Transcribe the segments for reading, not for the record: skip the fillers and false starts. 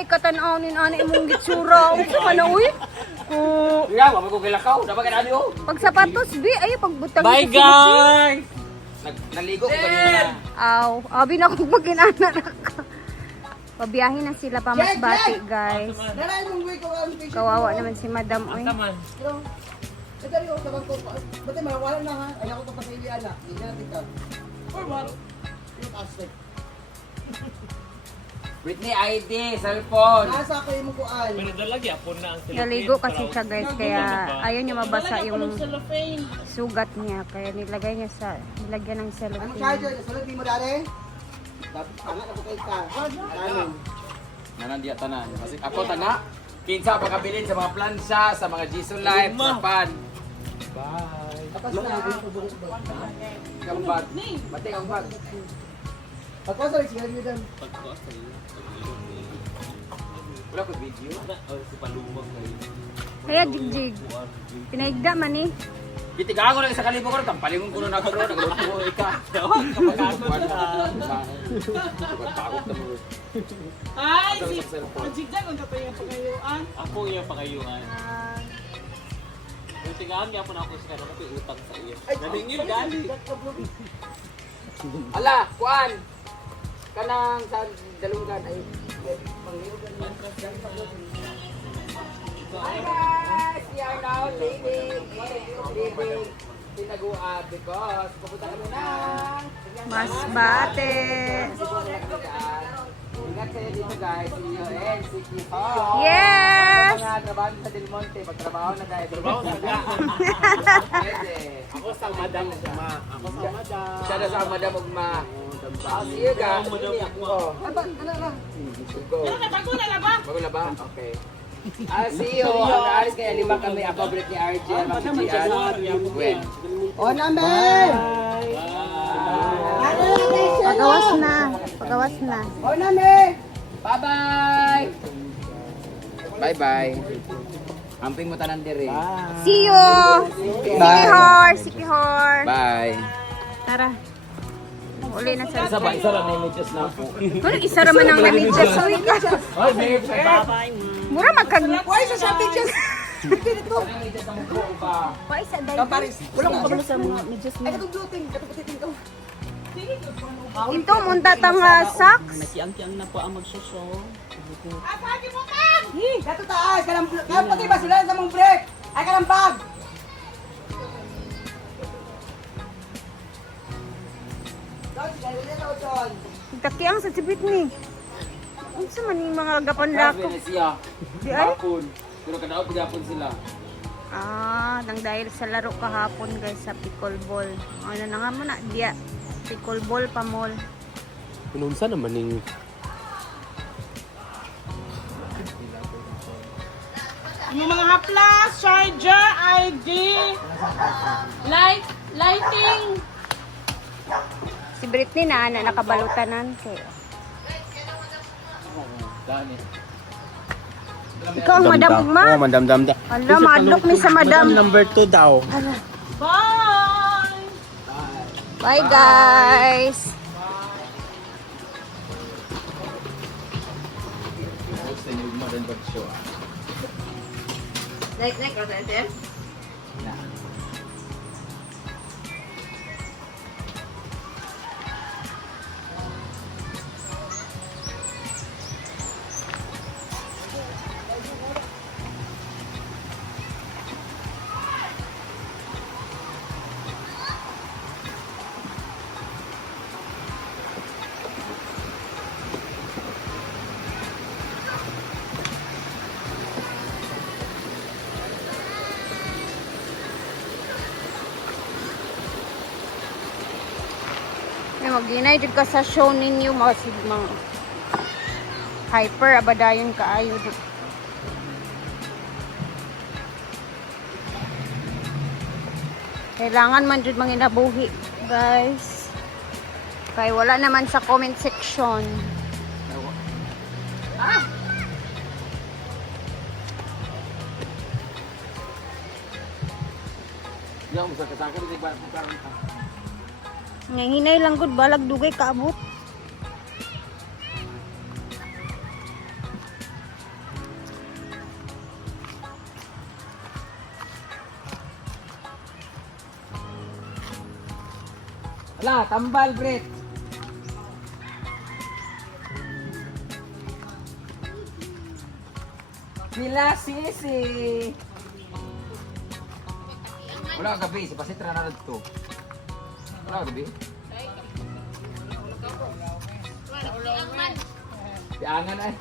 Ay, katanaw ni ani imong gitsura. Unsa man na uy? Yeah, wala ko kilakaw. Dapat ka na Pag sapatos bi ay pagbutang. Bye guys! Naligo ko kanina. Aw, abi na kog maginana ra ka. Pabiyahin na sila pa Masbate, guys. Kawawa naman si Madam oy. Taman. Nagari ako sa bangko. Bate mawala na ha. Ayaw ko to pasilian na. Hindi na tika. Or wala. Yung aspect. Britney ID, cellphone. Nasa ko yung mukuan. Pinadalagi apon na ang silipin. Naligo kasi siya, guys, kaya ayaw niya mabasa yung sugat niya. Kaya nilagyan ng Anong cellophane. charger? Nasulod di mo dali? Dapat anak ako kay ka. Ano? Nanandiya tanan. Kasi ako tana. Kinsa pagkabilin sa mga plansya, sa mga Jisoo Life, sa pan. Bye! Tapos na ako yung subong. Ang bag. Bati ang bag. Ako sa rin, sigarin nyo doon. Pagkuha sa iyo. Wala ko video. Si Palumag na yun. Kaya jigjig. Pinaigda man eh. Kitigaan ko lang sa kalibo ko. Tampalingon ko na ako ron. Nagluto ko ika. Kapag-aguan na. Pagpagod na mo. Ay, si Cellphone. Jigjan, ang tatay yung pangayuan. Ako yung pangayuhan. Yung tigaan niya po na ako sa kanila ko utang sa iyo. Galing yun, galing. Ala, kuan. Kanang sa dalungan ay pangliugan. Hi guys, we are now leaving Tinaguan because pupunta kami ng Masbate. Ingat kayo dito guys, see you and Siki Hall. Yes! Mga trabaho sa Del Monte, pagtrabaho na guys. Trabaho na Ako sa madam ugma. Ako sa madam. Siya na sa Madam Ugma. I'll see you guys. Madam Ugma. Go. Bago na lang ba? Bago na ba? Okay. I'll see you. Ang naalis kaya lima kami. Ako, Britney RJ, Makichian, Gwen. O namin! Pagawas na. Pagawas na. O namin! Bye-bye! Bye-bye. Amping mo tanan diri. See you! Sikihor! Sikihor! Bye. Tara. Uli na sa... Isa ba? Isa lang na images na po. Ano, isa raman ang nanidyas. Ay, babe. Bye-bye. Mura magkag... Why sa shopping just? Pa isa dahil. Walang kabalo sa mga medyas mo. Ay, katong gluting. Katong kutiting ko. Ito, munta tang socks. Nakiang-kiang na po ang magsusyo. Kato taas. Kalang pati ba sila sa mong break? Ay, kalang bag. Don, sigarin nyo daw, Don. Takiang sa sibit ni. Ano sa man yung mga gapan lako? Grabe na siya. Di ay? Hapon. Pero kadaog pagapon sila. Nang dahil sa laro kahapon guys sa pickleball. Ano na nga mo na, diya. Pickleball pa mall. Pinunsa naman yung... Yung mga haplas, charger, ID, lighting. Si Britney na nakabalutanan kaya. Dani. Ikaw ang madam ugma. Oh, madam-dam da. Ala, madlok mi sa madam. Number 2 daw. Bye! Bye guys. Like, kasi Mag-united ka sa show ninyo mga hyper abadayon kaayo. Kailangan man jud manginabuhi, guys. Kay wala naman sa comment section. Yang bisa kesangkan di bawah bukan. Ngahinay lang gud balag dugay kaabot. Wala, tambal, Brett. Sila sisi. Wala gabi, si Pasitra na to. Wala gabi. Diangan ay.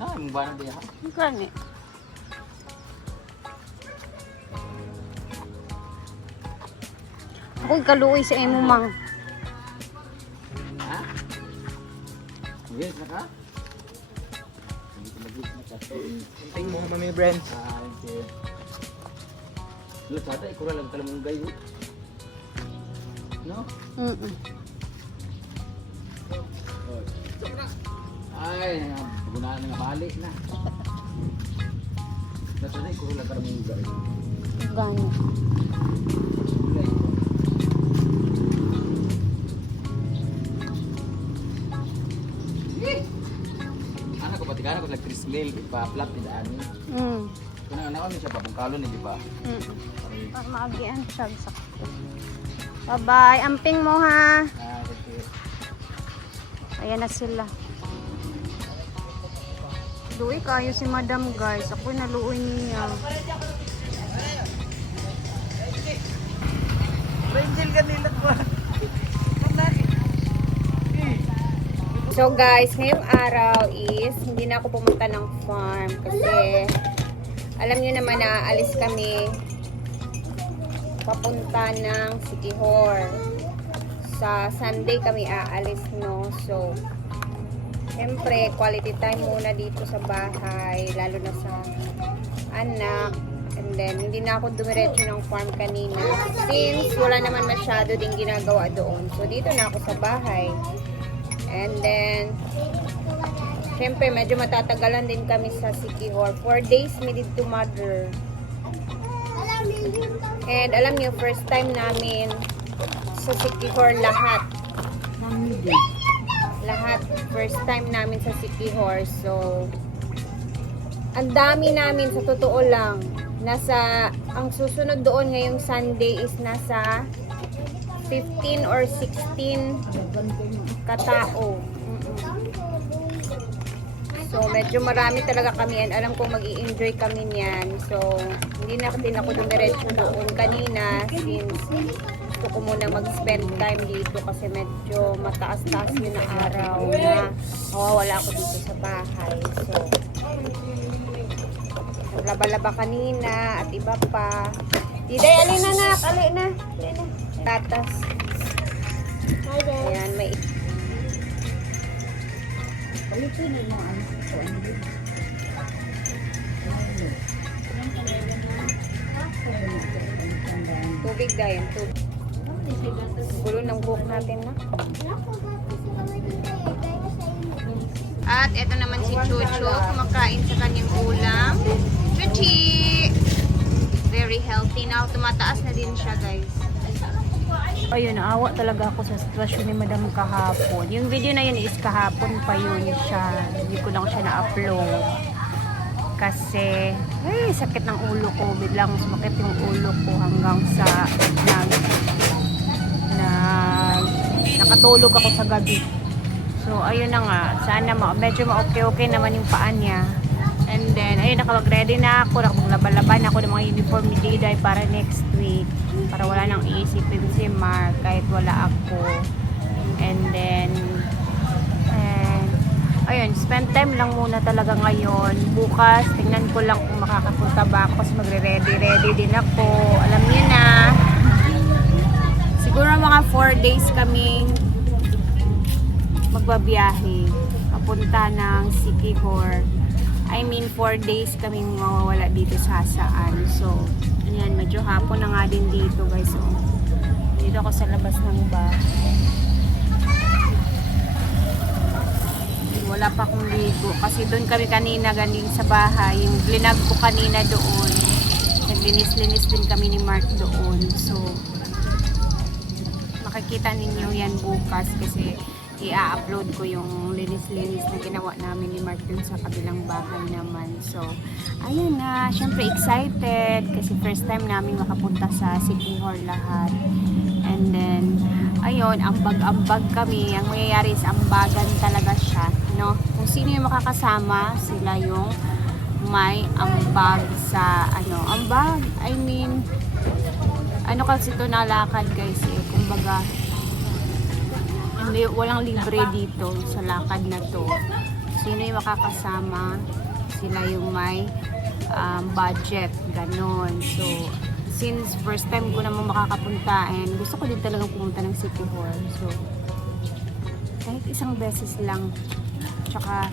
Ah, ang bana dia. Gani. Ako'y kaluoy sa imo mang. Ha? Yes, naka? Tingin mo mami Brent. Ah, okay. Lu sada ikura lang talang munggay. No? Ay, gunaan nga balik na. Sada ikura lang talang munggay. Gani. Anak ko pati ko like 3 mil pa-flat din ani. Kuna na kami siya babungkalon ni di ba? Maagian siya sakto. Bye-bye. Amping mo ha. Ah, okay. Ayan na sila. Luoy kayo si madam guys. Ako naluoy niya. Angel kanila ko. So guys, ngayong araw is hindi na ako pumunta ng farm kasi alam niyo naman na aalis kami papunta ng Sikihor. Sa Sunday kami aalis, no? So, siyempre, quality time muna dito sa bahay, lalo na sa anak. And then, hindi na ako dumiretso ng farm kanina since wala naman masyado ding ginagawa doon. So, dito na ako sa bahay. And then, syempre, medyo matatagalan din kami sa Sikihor. 4 days, we need to mother. And alam niyo, first time namin sa Sikihor lahat. Lahat, first time namin sa Sikihor. So, ang dami namin, sa totoo lang. Ang susunod doon ngayong Sunday is nasa 15 or 16 katao. So, medyo marami talaga kami and alam kong mag-i-enjoy kami niyan. So, hindi na din ako dumiretso doon kanina since gusto ko muna mag-spend time dito kasi medyo mataas-taas yun na araw na mawawala ako dito sa bahay. So, naglaba-laba kanina at iba pa. Diday, alin na nak, alin na. Tatas. Ayan, may tubig dahil, tubig. Gulo ng buhok natin na. At eto naman si Chucho, kumakain sa kanyang ulam. Chuchi! Very healthy na. Tumataas na din siya, guys. Ayun, naawa talaga ako sa sitwasyon ni Madam kahapon. Yung video na yun is kahapon pa yun siya. Hindi ko lang siya na-upload. Kasi, ay, sakit ng ulo ko. Biglang sumakit yung ulo ko hanggang sa nakatulog ako sa gabi. So, ayun na nga. Sana medyo ma-okay-okay naman yung paa niya. And then, ayun, nakapag-ready na ako. Nakapag-laban ako ng mga uniform ni Diday para next week. Para wala nang iisipin si Mark kahit wala ako. And then, ayun, spend time lang muna talaga ngayon. Bukas, tingnan ko lang kung makakapunta ba ako kasi magre-ready din ako. Alam niyo na. Siguro mga 4 days kaming magbabiyahe. Papunta ng Sikihor. I mean, 4 days kaming mawawala dito sa Hasaan. So, ayan, medyo hapon na nga din dito, guys. So, dito ako sa labas ng bahay. Wala pa akong ligo. Kasi doon kami kanina galing sa bahay. Yung linag ko kanina doon. Naglinis-linis din kami ni Mark doon. So, makikita ninyo yan bukas kasi i-upload ko yung linis-linis na ginawa namin ni Mark dun sa kabilang bahay naman. So, ayun na, syempre excited kasi first time namin makapunta sa City Hall lahat. And then, ayun, ambag-ambag kami. Ang mangyayari is ambagan talaga siya, no? Kung sino yung makakasama, sila yung may ambag sa, ambag, I mean, kasi ito nalakad guys eh, kumbaga, walang libre dito sa lakad na to. Sino yung makakasama, sila yung may budget, ganon. So, since first time ko naman makakapunta and gusto ko din talagang pumunta ng City Hall. So, kahit isang beses lang, tsaka,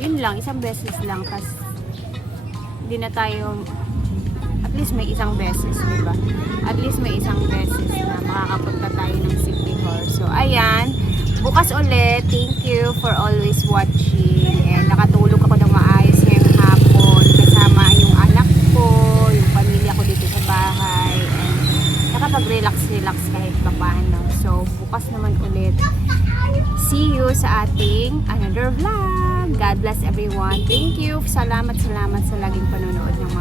yun lang, isang beses lang, kasi hindi na tayo, at least may isang beses, diba? At least may isang beses na makakapunta tayo ng City Hall. So, ayan. Bukas ulit. Thank you for always watching. And nakatulog ako ng maayos ngayong hapon. Kasama yung anak ko, yung pamilya ko dito sa bahay. And nakapag-relax-relax kahit papaano. So, bukas naman ulit. See you sa ating another vlog. God bless everyone. Thank you. Salamat sa laging panonood ng